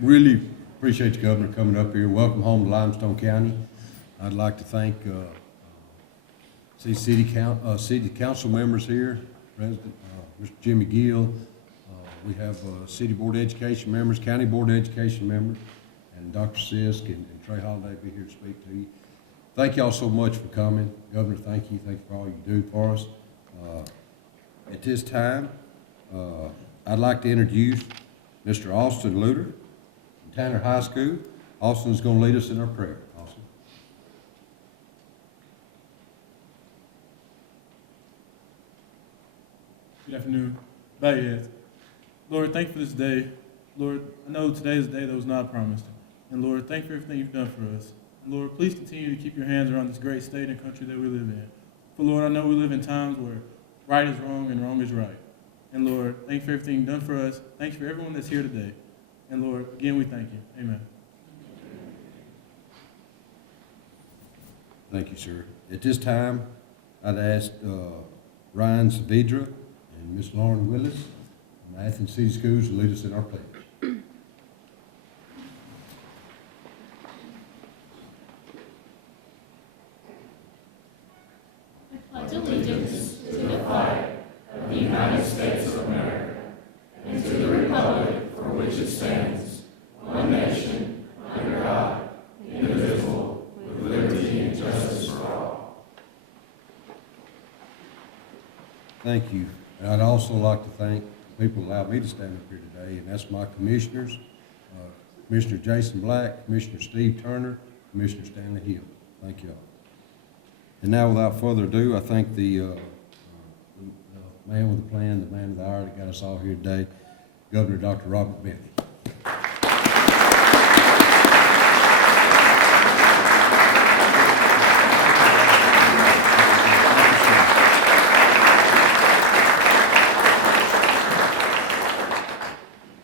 Really appreciate the governor coming up here. Welcome home to Limestone County. I'd like to thank city council members here, President Mr. Jimmy Gill. We have City Board of Education members, County Board of Education members, and Dr. Sisk and Trey Holiday be here to speak to you. Thank y'all so much for coming. Governor, thank you. Thank you for all you do for us. At this time, I'd like to introduce Mr. Austin Luter from Tanner High School. Austin's going to lead us in our prayer. Austin. Good afternoon. Bow your heads. Lord, thank you for this day. Lord, I know today is a day that was not promised. And Lord, thank you for everything you've done for us. And Lord, please continue to keep your hands around this great state and country that we live in. For Lord, I know we live in times where right is wrong and wrong is right. And Lord, thank you for everything you've done for us. Thank you for everyone that's here today. And Lord, again, we thank you. Amen. Thank you, sir. At this time, I'd ask Ryan Saavedra and Miss Lauren Willis from Athens City Schools to lead us in our pledge. Pledge allegiance to the flag of the United States of America and to the republic for which it stands, one nation, under God, indivisible, with liberty and justice for all. Thank you. And I'd also like to thank the people who allowed me to stand up here today, and that's my commissioners, Commissioner Jason Black, Commissioner Steve Turner, Commissioner Stanley Hill. Thank you all. And now, without further ado, I thank the man with the plan, the man of the hour that got us all here today, Governor Dr. Robert Bentley.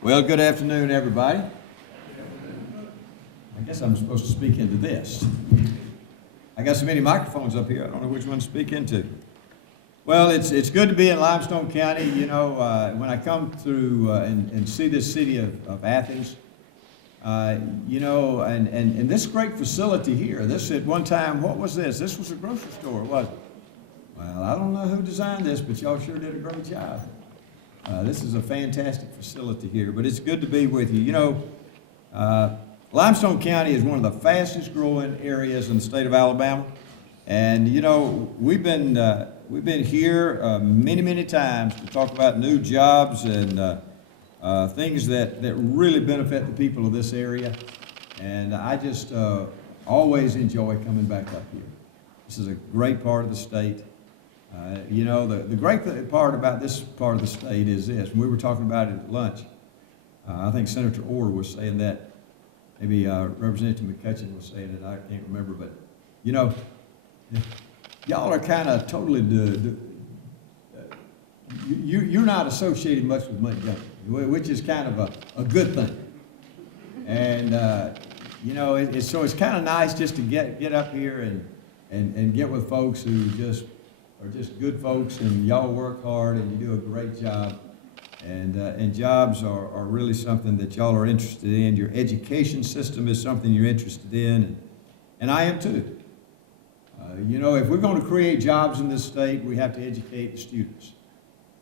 Well, good afternoon, everybody. I guess I'm supposed to speak into this. I got so many microphones up here, I don't know which one to speak into. Well, it's good to be in Limestone County. You know, when I come through and see this city of Athens, you know, and this great facility here, this at one time, what was this? This was a grocery store, wasn't it? Well, I don't know who designed this, but y'all sure did a great job. This is a fantastic facility here, but it's good to be with you. You know, Limestone County is one of the fastest growing areas in the state of Alabama. And, you know, we've been here many times to talk about new jobs and things that really benefit the people of this area. And I just always enjoy coming back up here. This is a great part of the state. You know, the great part about this part of the state is this. When we were talking about it at lunch, I think Senator Orr was saying that. Maybe Representative McCutcheon was saying it. I can't remember. But, you know, y'all are kind of totally, you're not associated much with Montgomery, which is kind of a good thing. And, you know, so it's kind of nice just to get up here and get with folks who just are just good folks, and y'all work hard and you do a great job. And jobs are really something that y'all are interested in. Your education system is something you're interested in, and I am too. You know, if we're going to create jobs in this state, we have to educate the students.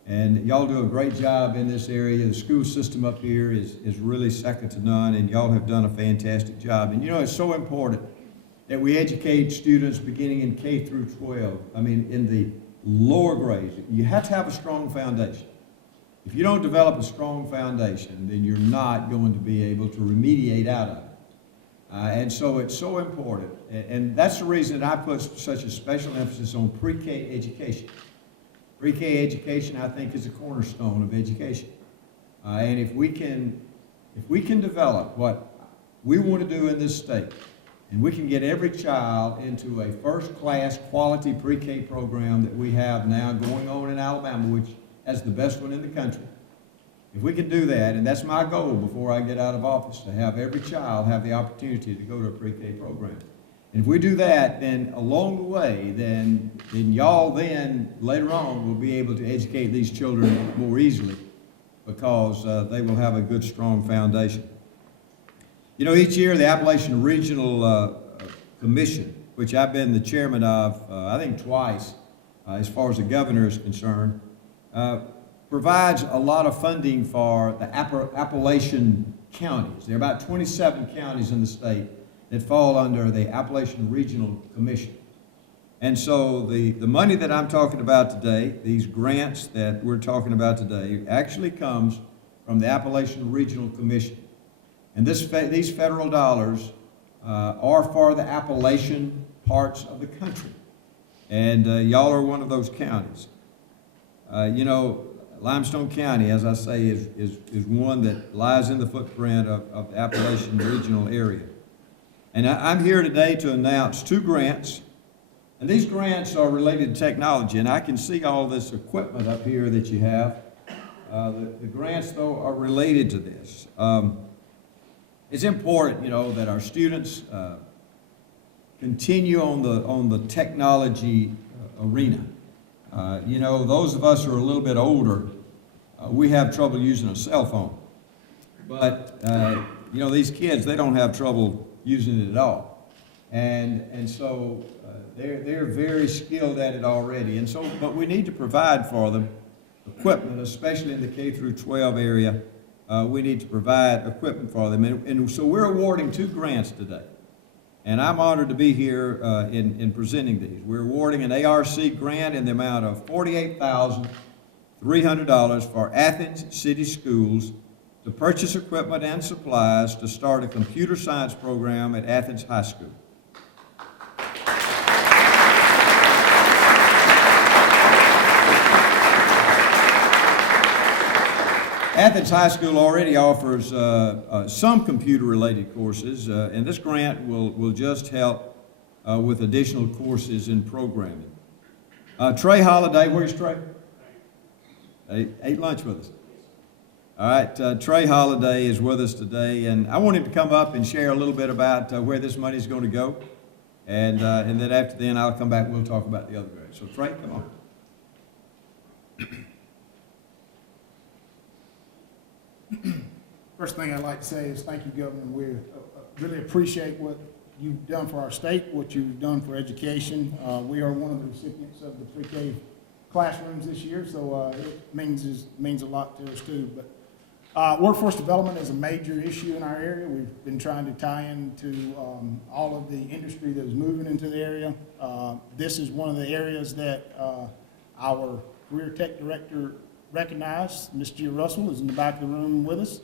And y'all do a great job in this area. The school system up here is really second to none, and y'all have done a fantastic job. And you know, it's so important that we educate students beginning in K through 12. I mean, in the lower grades. You have to have a strong foundation. If you don't develop a strong foundation, then you're not going to be able to remediate out of it. And so it's so important. And that's the reason that I put such a special emphasis on pre-K education. Pre-K education, I think, is a cornerstone of education. And if we can develop what we want to do in this state, and we can get every child into a first-class quality pre-K program that we have now going on in Alabama, which as the best one in the country. If we can do that, and that's my goal before I get out of office, to have every child have the opportunity to go to a pre-K program. And if we do that, then along the way, then y'all then, later on, will be able to educate these children more easily because they will have a good, strong foundation. You know, each year the Appalachian Regional Commission, which I've been the chairman of, I think twice, as far as the governor is concerned, provides a lot of funding for the Appalachian counties. There are about 27 counties in the state that fall under the Appalachian Regional Commission. And so the money that I'm talking about today, these grants that we're talking about today, actually comes from the Appalachian Regional Commission. And these federal dollars are for the Appalachian parts of the country. And y'all are one of those counties. You know, Limestone County, as I say, is one that lies in the footprint of the Appalachian Regional area. And I'm here today to announce 2 grants. And these grants are related to technology. And I can see all this equipment up here that you have. The grants, though, are related to this. It's important, you know, that our students continue on the technology arena. You know, those of us who are a little bit older, we have trouble using a cell phone. But, you know, these kids, they don't have trouble using it at all. And so they're very skilled at it already. And so, but we need to provide for them equipment, especially in the K through 12 area. We need to provide equipment for them. And so we're awarding 2 grants today. And I'm honored to be here in presenting these. We're awarding an ARC grant in the amount of $48,300 for Athens City Schools to purchase equipment and supplies to start a computer science program at Athens High School. Athens High School already offers some computer-related courses, and this grant will just help with additional courses in programming. Trey Holiday, where's Trey? Ate lunch with us. All right, Trey Holiday is with us today, and I want him to come up and share a little bit about where this money is going to go, and then after then I'll come back and we'll talk about the other grants. So Trey, come on. First thing I'd like to say is thank you, Governor. We really appreciate what you've done for our state, what you've done for education. We are one of the recipients of the pre-K classrooms this year, so it means a lot to us too. But workforce development is a major issue in our area. We've been trying to tie into all of the industry that is moving into the area. This is one of the areas that our career tech director recognized. Ms. Gia Russell is in the back of the room with us.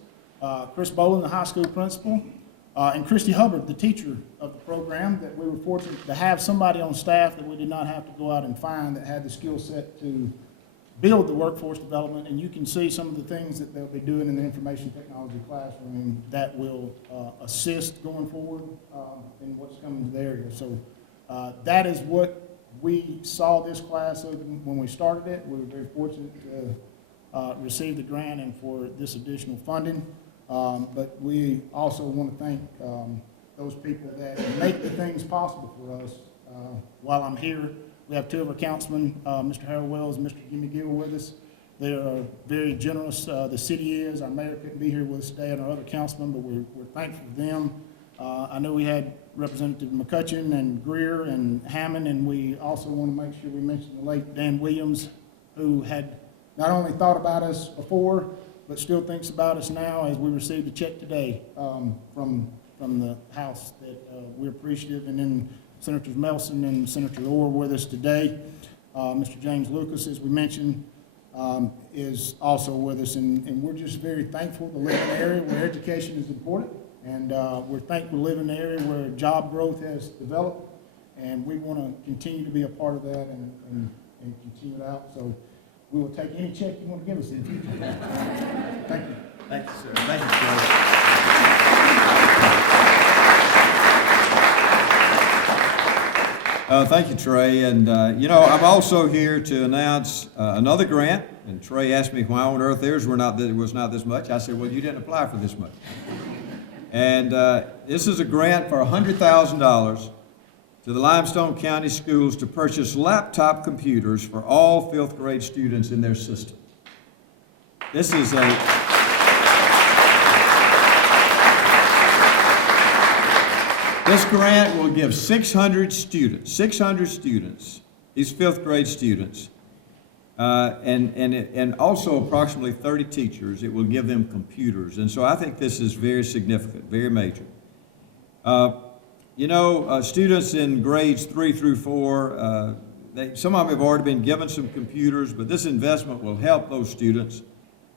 Chris Boland, the high school principal, and Christy Hubbard, the teacher of the program, that we were fortunate to have somebody on staff that we did not have to go out and find that had the skill set to build the workforce development. And you can see some of the things that they'll be doing in the information technology classroom that will assist going forward in what's coming to the area. So that is what we saw this class of when we started it. We were very fortunate to receive the grant and for this additional funding. But we also want to thank those people that make the things possible for us. While I'm here, we have 2 of our councilmen, Mr. Harold Wells and Mr. Jimmy Gill, with us. They are very generous. The city is. Our mayor couldn't be here with us today and our other councilmen, but we're thankful for them. I know we had Representative McCutcheon and Greer and Hammond, and we also want to make sure we mention the late Dan Williams, who had not only thought about us before, but still thinks about us now, as we received a check today from the House that we're appreciative. And then Senators Melson and Senator Orr with us today. Mr. James Lucas, as we mentioned, is also with us, and we're just very thankful to live in an area where education is important, and we're thankful to live in an area where job growth has developed, and we want to continue to be a part of that and continue it out. So we will take any check you want to give us in the future. Thank you. Thank you, sir. Thank you, sir. Thank you, Trey. And, you know, I'm also here to announce another grant. And Trey asked me why on earth theirs was not this much. I said, well, you didn't apply for this much. And this is a grant for $100,000 to the Limestone County Schools to purchase laptop computers for all 5th grade students in their system. This is a... This grant will give 600 students, these fifth grade students, and also approximately 30 teachers. It will give them computers. And so I think this is very significant, very major. Students in grades 3 through 4, some of them have already been given some computers, but this investment will help those students,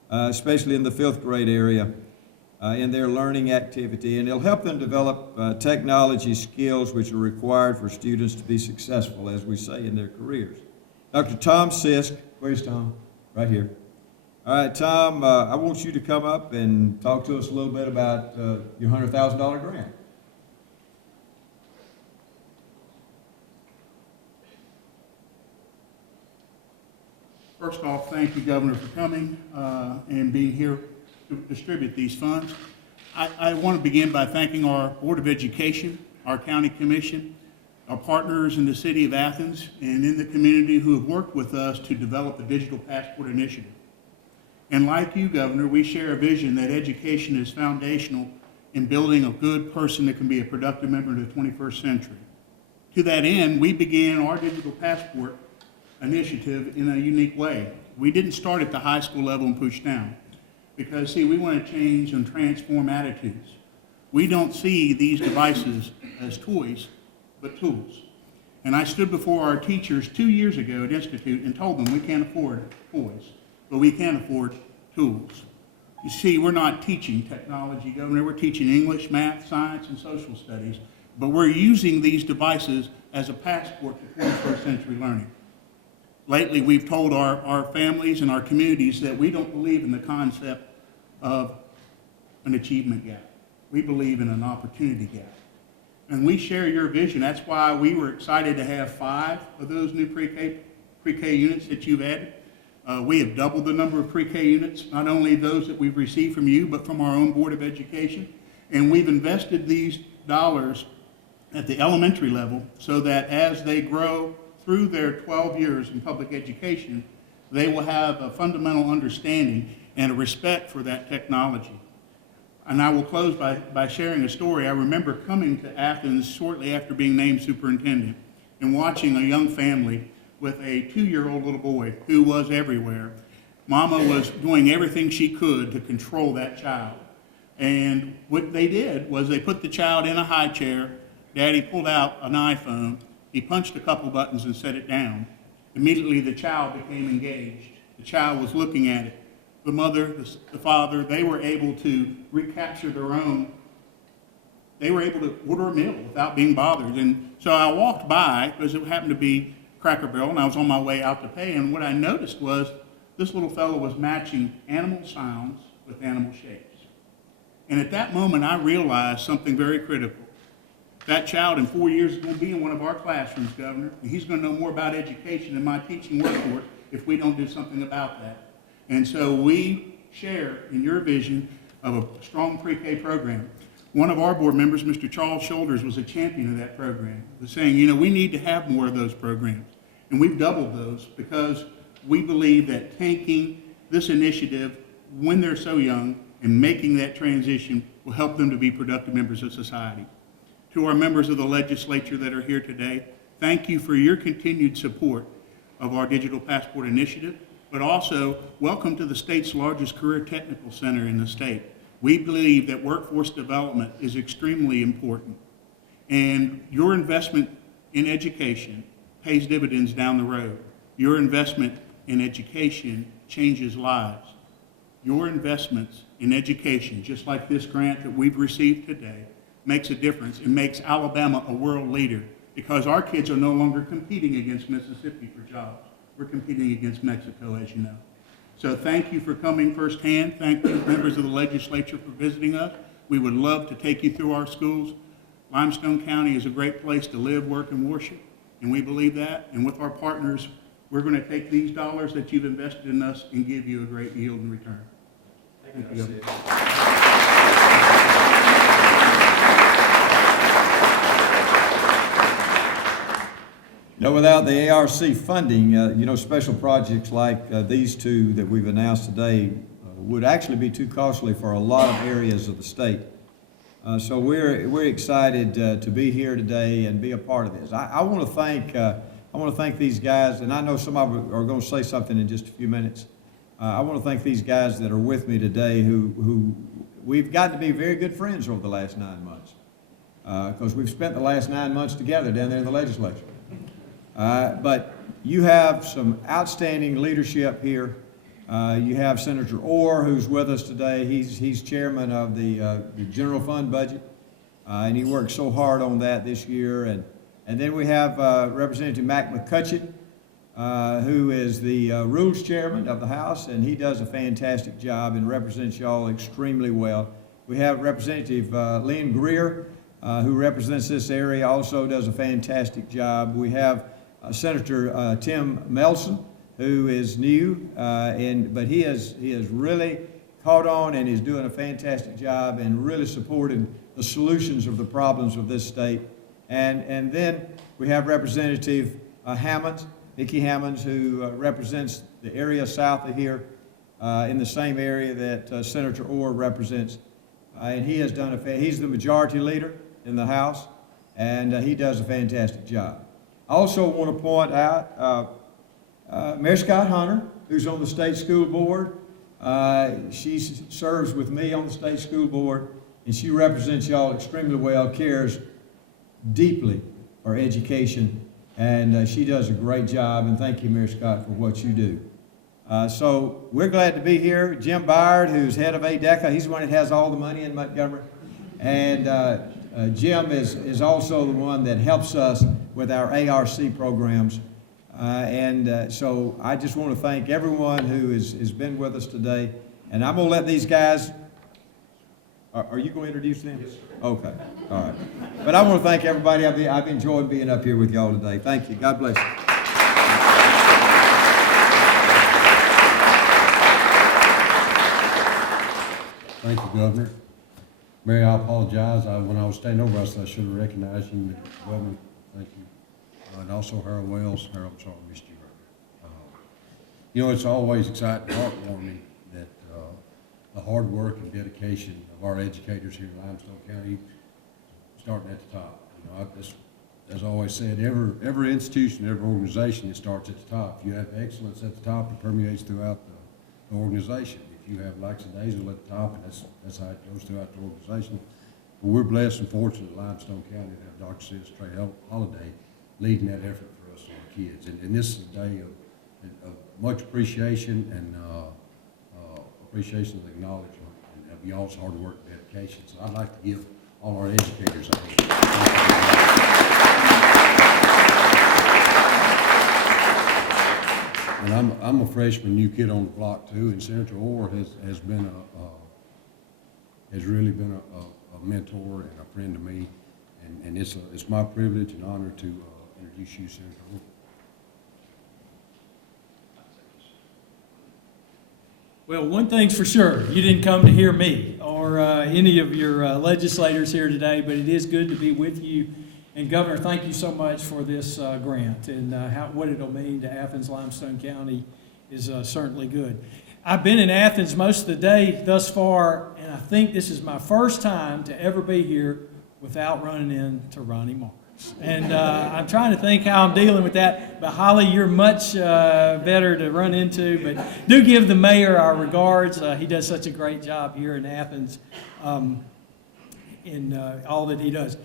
especially in the fifth grade area, in their learning activity, and it'll help them develop technology skills which are required for students to be successful, as we say, in their careers. Dr. Tom Sisk, where's Tom? Right here. All right, Tom, I want you to come up and talk to us a little bit about your $100,000 grant. First off, thank you, Governor, for coming and being here to distribute these funds. I want to begin by thanking our Board of Education, our County Commission, our partners in the City of Athens, and in the community who have worked with us to develop the Digital Passport Initiative. And like you, Governor, we share a vision that education is foundational in building a good person that can be a productive member of the 21st century. To that end, we began our Digital Passport Initiative in a unique way. We didn't start at the high school level and push down. Because, see, we want to change and transform attitudes. We don't see these devices as toys, but tools. And I stood before our teachers 2 years ago at Institute and told them we can't afford toys, but we can afford tools. You see, we're not teaching technology, Governor. We're teaching English, math, science, and social studies, but we're using these devices as a passport to 21st century learning. Lately, we've told our families and our communities that we don't believe in the concept of an achievement gap. We believe in an opportunity gap. And we share your vision. That's why we were excited to have 5 of those new pre-K units that you've added. We have doubled the number of pre-K units, not only those that we've received from you, but from our own Board of Education. And we've invested these dollars at the elementary level so that as they grow through their 12 years in public education, they will have a fundamental understanding and a respect for that technology. And I will close by sharing a story. I remember coming to Athens shortly after being named superintendent and watching a young family with a 2-year-old little boy who was everywhere. Mama was doing everything she could to control that child. And what they did was they put the child in a high chair. Daddy pulled out an iPhone. He punched a couple buttons and set it down. Immediately the child became engaged. The child was looking at it. The mother, the father, they were able to recapture their own. They were able to order a meal without being bothered. And so I walked by, because it happened to be Cracker Barrel, and I was on my way out to pay, and what I noticed was this little fellow was matching animal sounds with animal shapes. And at that moment, I realized something very critical. That child in 4 years is going to be in one of our classrooms, Governor, and he's going to know more about education than my teaching workforce if we don't do something about that. And so we share in your vision of a strong pre-K program. One of our board members, Mr. Charles Shoulders, was a champion of that program, was saying, we need to have more of those programs. And we've doubled those because we believe that taking this initiative when they're so young and making that transition will help them to be productive members of society. To our members of the legislature that are here today, thank you for your continued support of our Digital Passport Initiative, but also welcome to the state's largest career technical center in the state. We believe that workforce development is extremely important, and your investment in education pays dividends down the road. Your investment in education changes lives. Your investments in education, just like this grant that we've received today, makes a difference and makes Alabama a world leader, because our kids are no longer competing against Mississippi for jobs. We're competing against Mexico, as you know. So thank you for coming firsthand. Thank you, members of the legislature, for visiting us. We would love to take you through our schools. Limestone County is a great place to live, work, and worship, and we believe that. And with our partners, we're going to take these dollars that you've invested in us and give you a great yield in return. Thank you. Without the ARC funding, special projects like these two that we've announced today would actually be too costly for a lot of areas of the state. So we're excited to be here today and be a part of this. I want to thank these guys, and I know some of them are going to say something in just a few minutes. I want to thank these guys that are with me today who we've gotten to be very good friends over the last 9 months because we've spent the last 9 months together down there in the legislature. But you have some outstanding leadership here. You have Senator Orr, who's with us today. He's chairman of the general fund budget, and he worked so hard on that this year. And then we have Representative Mac McCutcheon, who is the rules chairman of the House, and he does a fantastic job and represents y'all extremely well. We have Representative Lynn Greer, who represents this area, also does a fantastic job. We have Senator Tim Melson, who is new, but he has really caught on and is doing a fantastic job and really supporting the solutions of the problems of this state. And then we have Representative Hammonds, Vicki Hammonds, who represents the area south of here in the same area that Senator Orr represents. And he has done he's the majority leader in the House, and he does a fantastic job. I also want to point out Mayor Scott Hunter, who's on the state school board. She serves with me on the state school board, and she represents y'all extremely well, cares deeply for education, and she does a great job, and thank you, Mayor Scott, for what you do. So we're glad to be here. Jim Byard, who's head of ADECA, he's the one that has all the money in Montgomery, and Jim is also the one that helps us with our ARC programs. So I just want to thank everyone who has been with us today. And I'm going to let these guys, are you going to introduce them? Yes, sir. Okay, all right. But I want to thank everybody. I've enjoyed being up here with y'all today. Thank you. God bless you. Thank you, Governor. Mary, I apologize. When I was standing over, I said I should have recognized you. Governor, thank you. And also Harold Wells. Harold, I'm sorry I missed you right there. It's always exciting and heartwarming that the hard work and dedication of our educators here in Limestone County, starting at the top. As I always said, every institution, every organization, it starts at the top. If you have excellence at the top, it permeates throughout the organization. If you have lackadaisical at the top, and that's how it goes throughout the organization. But we're blessed and fortunate in Limestone County to have Dr. Sis Trey Holiday leading that effort for us and our kids. And this is a day of much appreciation and appreciation of the acknowledgement of y'all's hard work and dedication. So I'd like to give all our educators a hand. And I'm a freshman, new kid on the block too, and Senator Orr has really been a mentor and a friend to me, and it's my privilege and honor to introduce you, Senator Orr. Well, one thing's for sure, you didn't come to hear me or any of your legislators here today, but it is good to be with you. And Governor, thank you so much for this grant, and what it'll mean to Athens, Limestone County is certainly good. I've been in Athens most of the day thus far, and I think this is my first time to ever be here without running into Ronnie Mars. And I'm trying to think how I'm dealing with that. But Holly, you're much better to run into. But do give the mayor our regards. He does such a great job here in Athens in all that he does.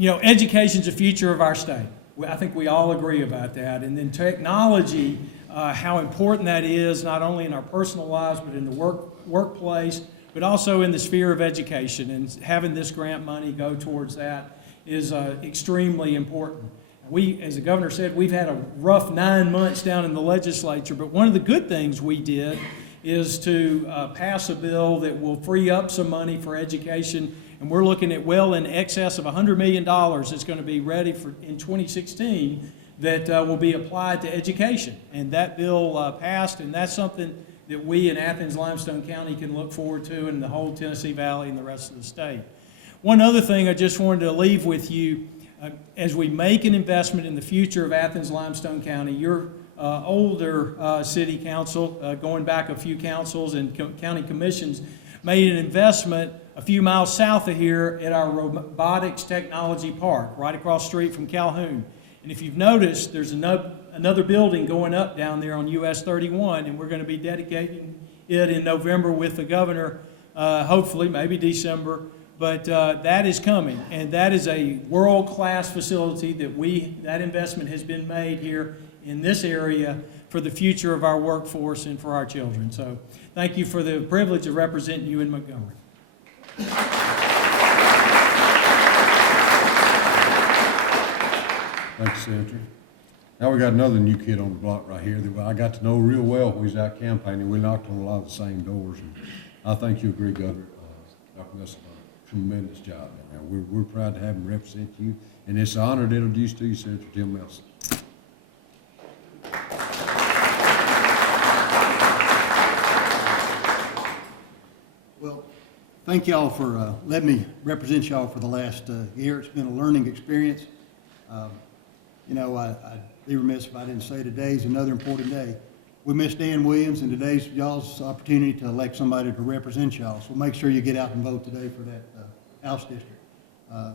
Education's the future of our state. I think we all agree about that. And then technology, how important that is, not only in our personal lives, but in the workplace, but also in the sphere of education. And having this grant money go towards that is extremely important. We, as the governor said, we've had a rough 9 months down in the legislature, but one of the good things we did is to pass a bill that will free up some money for education, and we're looking at well in excess of $100 million that's going to be ready for in 2016 that will be applied to education. And that bill passed, and that's something that we in Athens, Limestone County can look forward to, and the whole Tennessee Valley and the rest of the state. One other thing I just wanted to leave with you, as we make an investment in the future of Athens, Limestone County, your older city council, going back a few councils and county commissions, made an investment a few miles south of here at our Robotics Technology Park, right across the street from Calhoun. And if you've noticed, there's another building going up down there on US 31, and we're going to be dedicating it in November with the governor, hopefully, maybe December. But that is coming, and that is a world-class facility that investment has been made here in this area for the future of our workforce and for our children. So thank you for the privilege of representing you in Montgomery. Thank you, Senator. Now we got another new kid on the block right here that I got to know real well when we was out campaigning. We knocked on a lot of the same doors, and I think you agree, Governor. Dr. Nelson done a tremendous job down there. We're proud to have him represent you, and it's an honor to introduce to you Senator Tim Nelson. Well, thank y'all for letting me represent y'all for the last year. It's been a learning experience. You know, I'd be remiss if I didn't say today's another important day. We miss Dan Williams, and today's y'all's opportunity to elect somebody to represent y'all. So make sure you get out and vote today for that House district. I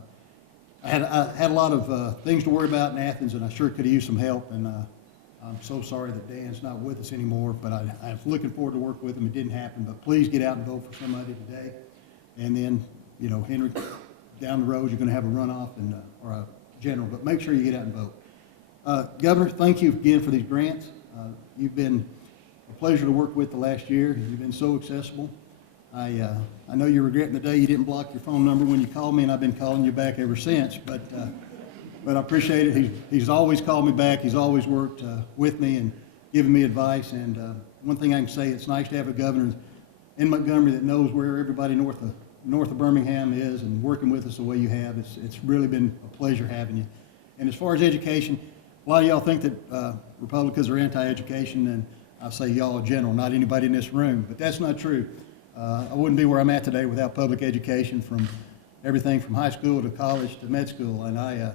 had a lot of things to worry about in Athens, and I sure could have used some help. And I'm so sorry that Dan's not with us anymore, but I was looking forward to work with him. It didn't happen, but please get out and vote for somebody today. And then, you know, Henry, down the road, you're going to have a runoff and or a general, but make sure you get out and vote. Governor, thank you again for these grants. You've been a pleasure to work with the last year. You've been so accessible. I know you're regretting the day you didn't block your phone number when you called me, and I've been calling you back ever since, but I appreciate it. He's always called me back. He's always worked with me and given me advice. And one thing I can say, it's nice to have a governor in Montgomery that knows where everybody north of Birmingham is, and working with us the way you have. It's really been a pleasure having you. And as far as education, a lot of y'all think that Republicans are anti-education, and I say y'all in general, not anybody in this room, but that's not true. I wouldn't be where I'm at today without public education, from everything from high school to college to med school, and I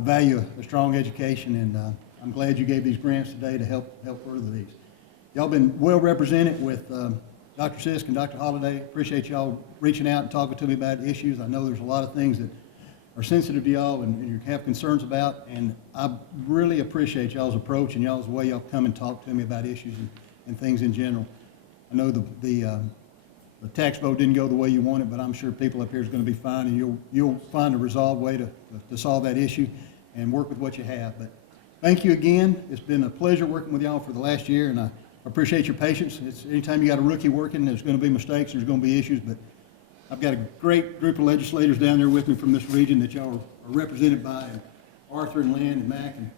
value a strong education, and I'm glad you gave these grants today to help further these. Y'all been well represented with Dr. Sisk and Dr. Holliday. Appreciate y'all reaching out and talking to me about issues. I know there's a lot of things that are sensitive to y'all and you have concerns about, and I really appreciate y'all's approach and y'all's way y'all come and talk to me about issues and things in general. I know the tax vote didn't go the way you wanted, but I'm sure people up here is going to be fine, and you'll find a resolved way to solve that issue and work with what you have. But thank you again. It's been a pleasure working with y'all for the last year, and I appreciate your patience. Anytime you got a rookie working, there's going to be mistakes, there's going to be issues, but I've got a great group of legislators down there with me from this region that y'all are represented by, and Arthur and Lynn and Mac and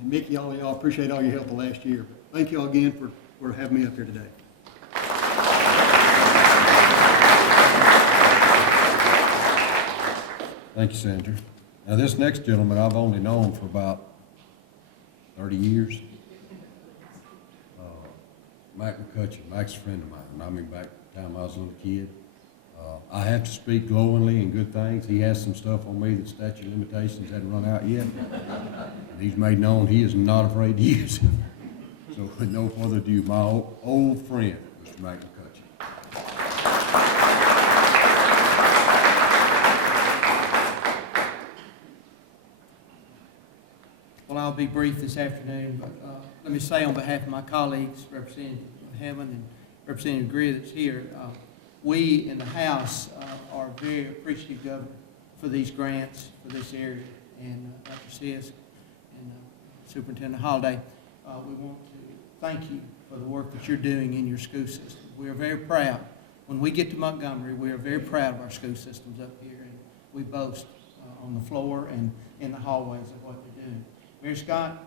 Mickey, all of y'all. Appreciate all your help the last year. But thank you all again for having me up here today. Thank you, Senator. Now, this next gentleman I've only known for about 30 years. Mac McCutcheon. Mac's a friend of mine. I mean, back the time I was a little kid. I have to speak glowingly and good things. He has some stuff on me that statute of limitations hadn't run out yet. And he's made known he is not afraid to use it. So, with no further ado, my old friend, Mr. Mac McCutcheon. Well, I'll be brief this afternoon, but let me say on behalf of my colleagues, Representative Hammond and Representative Greer that's here, we in the House are very appreciative, Governor, for these grants for this area, and Dr. Sisk and Superintendent Holliday. We want to thank you for the work that you're doing in your school system. We are very proud. When we get to Montgomery, we are very proud of our school systems up here, and we boast on the floor and in the hallways of what they're doing. Mayor Scott,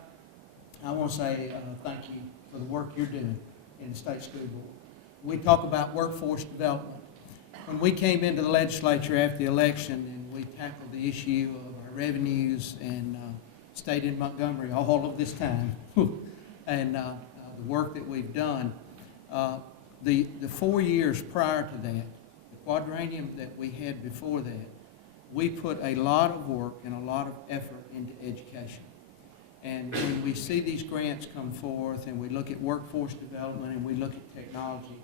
I want to say thank you for the work you're doing in the state school board. We talk about workforce development. When we came into the legislature after the election and we tackled the issue of our revenues and stayed in Montgomery all of this time, and the work that we've done, the 4 years prior to that, the quadrennium that we had before that, we put a lot of work and a lot of effort into education. And when we see these grants come forth and we look at workforce development and we look at technology,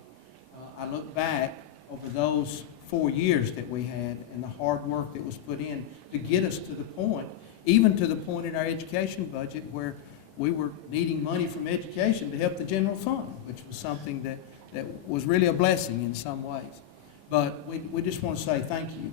I look back over those 4 years that we had and the hard work that was put in to get us to the point, even to the point in our education budget where we were needing money from education to help the general fund, which was something that was really a blessing in some ways. But we just want to say thank you,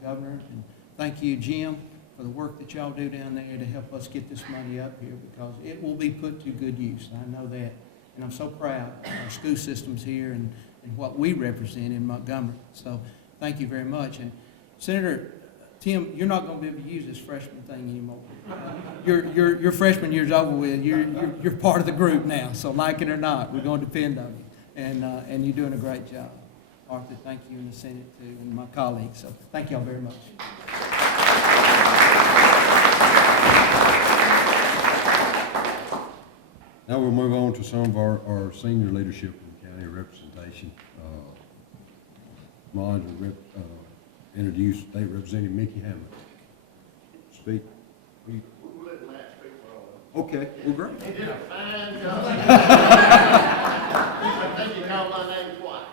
Governor, and thank you, Jim, for the work that y'all do down there to help us get this money up here, because it will be put to good use. I know that. And I'm so proud of our school systems here and what we represent in Montgomery. So thank you very much. And Senator Tim, you're not going to be able to use this freshman thing anymore. Your freshman year's over with. You're part of the group now. So like it or not, we're going to depend on you. And you're doing a great job. Arthur, thank you, in the Senate too, and my colleagues. So thank y'all very much. Now we'll move on to some of our senior leadership in the county representation. Mine will introduce State Representative Mickey Hammond. Speak. We'll let Matt speak for all of them. Okay, well, great. He did a fine job. I think he called my name twice.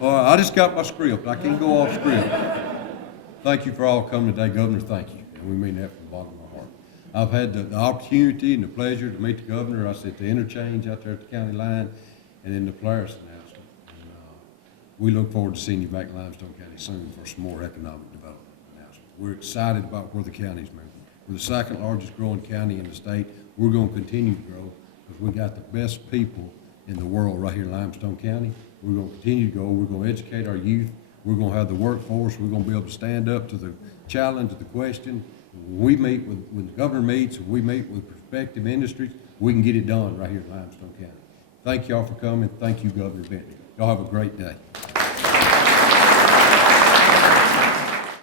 All right, I just got my script. I can't go off script. Thank you for all coming today, Governor. Thank you. And we mean that from the bottom of our heart. I've had the opportunity and the pleasure to meet the governor. I was at the interchange out there at the county line and in the Polaris announcement. And we look forward to seeing you back in Limestone County soon for some more economic development announcements. We're excited about where the county's moving. We're the second largest growing county in the state. We're going to continue to grow because we got the best people in the world right here in Limestone County. We're going to continue to go. We're going to educate our youth. We're going to have the workforce. We're going to be able to stand up to the challenge, to the question. When the governor meets, we meet with prospective industries, we can get it done right here in Limestone County. Thank y'all for coming. Thank you, Governor Bentley. Y'all have a great day.